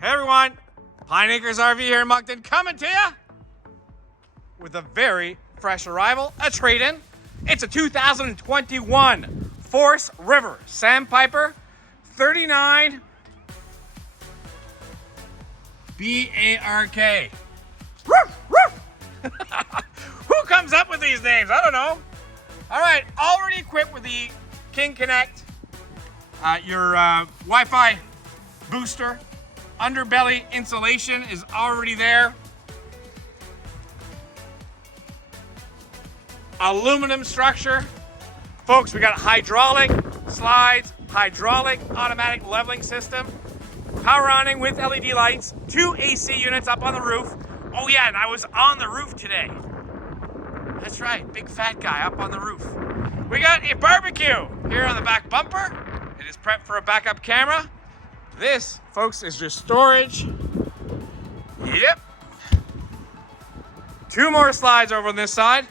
Hey everyone, Pine Acres RV here in Moncton, coming to you with a very fresh arrival, a trade-in. It's a 2021 Force River Sandpiper 39BARK. Who comes up with these names? I don't know. All right, already equipped with the King Connect, your Wi-Fi booster. Underbelly insulation is already there. Aluminum structure. Folks, we got hydraulic slides, hydraulic automatic leveling system, power awning with LED lights, 2 AC units up on the roof. Oh yeah, and I was on the roof today. That's right, big fat guy up on the roof. We got a barbecue here on the back bumper. It is prepped for a backup camera. This, folks, is your storage. Yep. 2 more slides over on this side.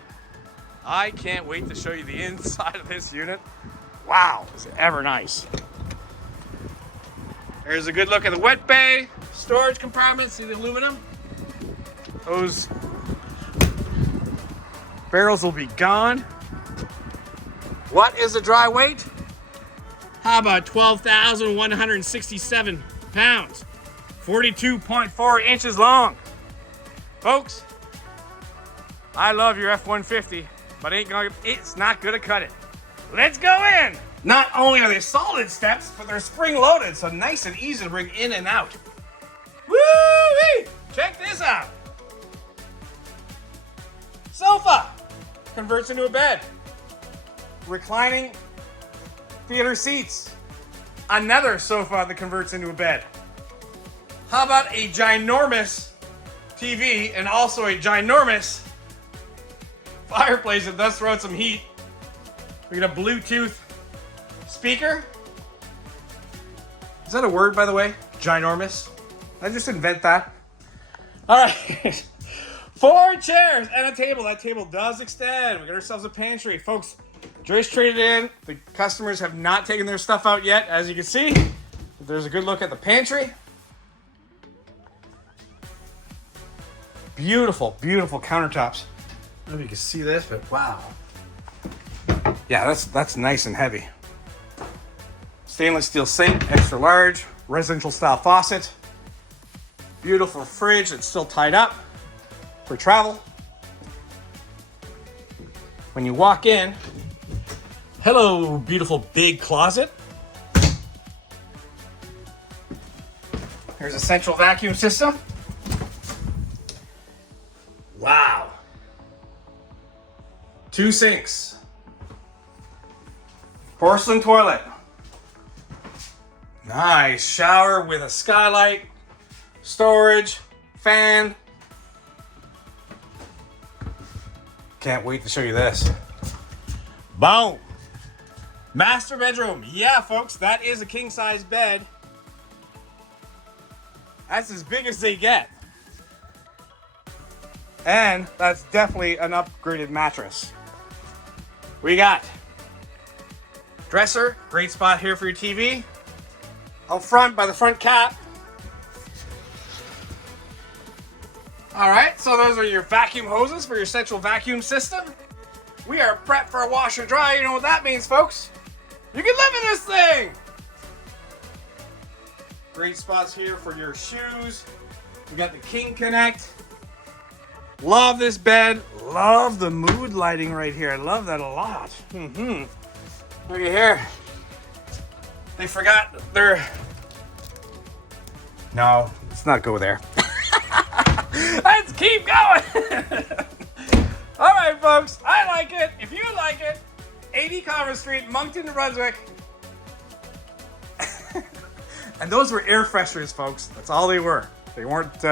I can't wait to show you the inside of this unit. Wow, is it ever nice. There's a good look at the wet bay, storage compartment. See the aluminum? Those barrels will be gone. What is the dry weight? How about 12,167 pounds, 42.4 inches long. Folks, I love your F-150, but it's not gonna cut it. Let's go in. Not only are they solid steps, but they're spring-loaded, so nice and easy to bring in and out. Woo-wee! Check this out. Sofa converts into a bed. Reclining theater seats. Another sofa that converts into a bed. How about a ginormous TV and also a ginormous fireplace that does throw out some heat. We got a Bluetooth speaker. Is that a word, by the way? Ginormous? Did I just invent that? All right. 4 chairs and a table. That table does extend. We got ourselves a pantry. Folks, Joyce traded in. The customers have not taken their stuff out yet, as you can see. There's a good look at the pantry. Beautiful, beautiful countertops. I don't know if you can see this, but wow. Yeah, that's nice and heavy. Stainless steel sink, extra large, residential style faucet. Beautiful fridge that's still tied up for travel. When you walk in, hello, beautiful big closet. Here's a central vacuum system. Wow. 2 sinks. Porcelain toilet. Nice shower with a skylight, storage, fan. Can't wait to show you this. Boom. Master bedroom. Yeah, folks, that is a king-size bed. That's as big as they get. And that's definitely an upgraded mattress. We got dresser, great spot here for your TV. Out front by the front cap. All right, so those are your vacuum hoses for your central vacuum system. We are prepped for a wash and dry. You know what that means, folks. You can live in this thing. Great spots here for your shoes. We got the King Connect. Love this bed. Love the mood lighting right here. I love that a lot. Look at here. They forgot their... No, let's not go there. Let's keep going. All right, folks. I like it. If you like it, 80 Commerce Street, Moncton, New Brunswick. And those were air fresheners, folks. That's all they were. They weren't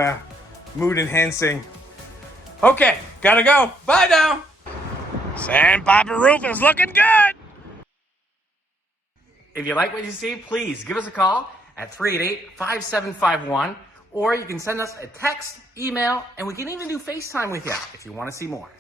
mood enhancing. Okay, gotta go. Bye now. Sandpiper roof is looking good. If you like what you see, please give us a call at 388-5751, or you can send us a text, email, and we can even do FaceTime with you if you want to see more.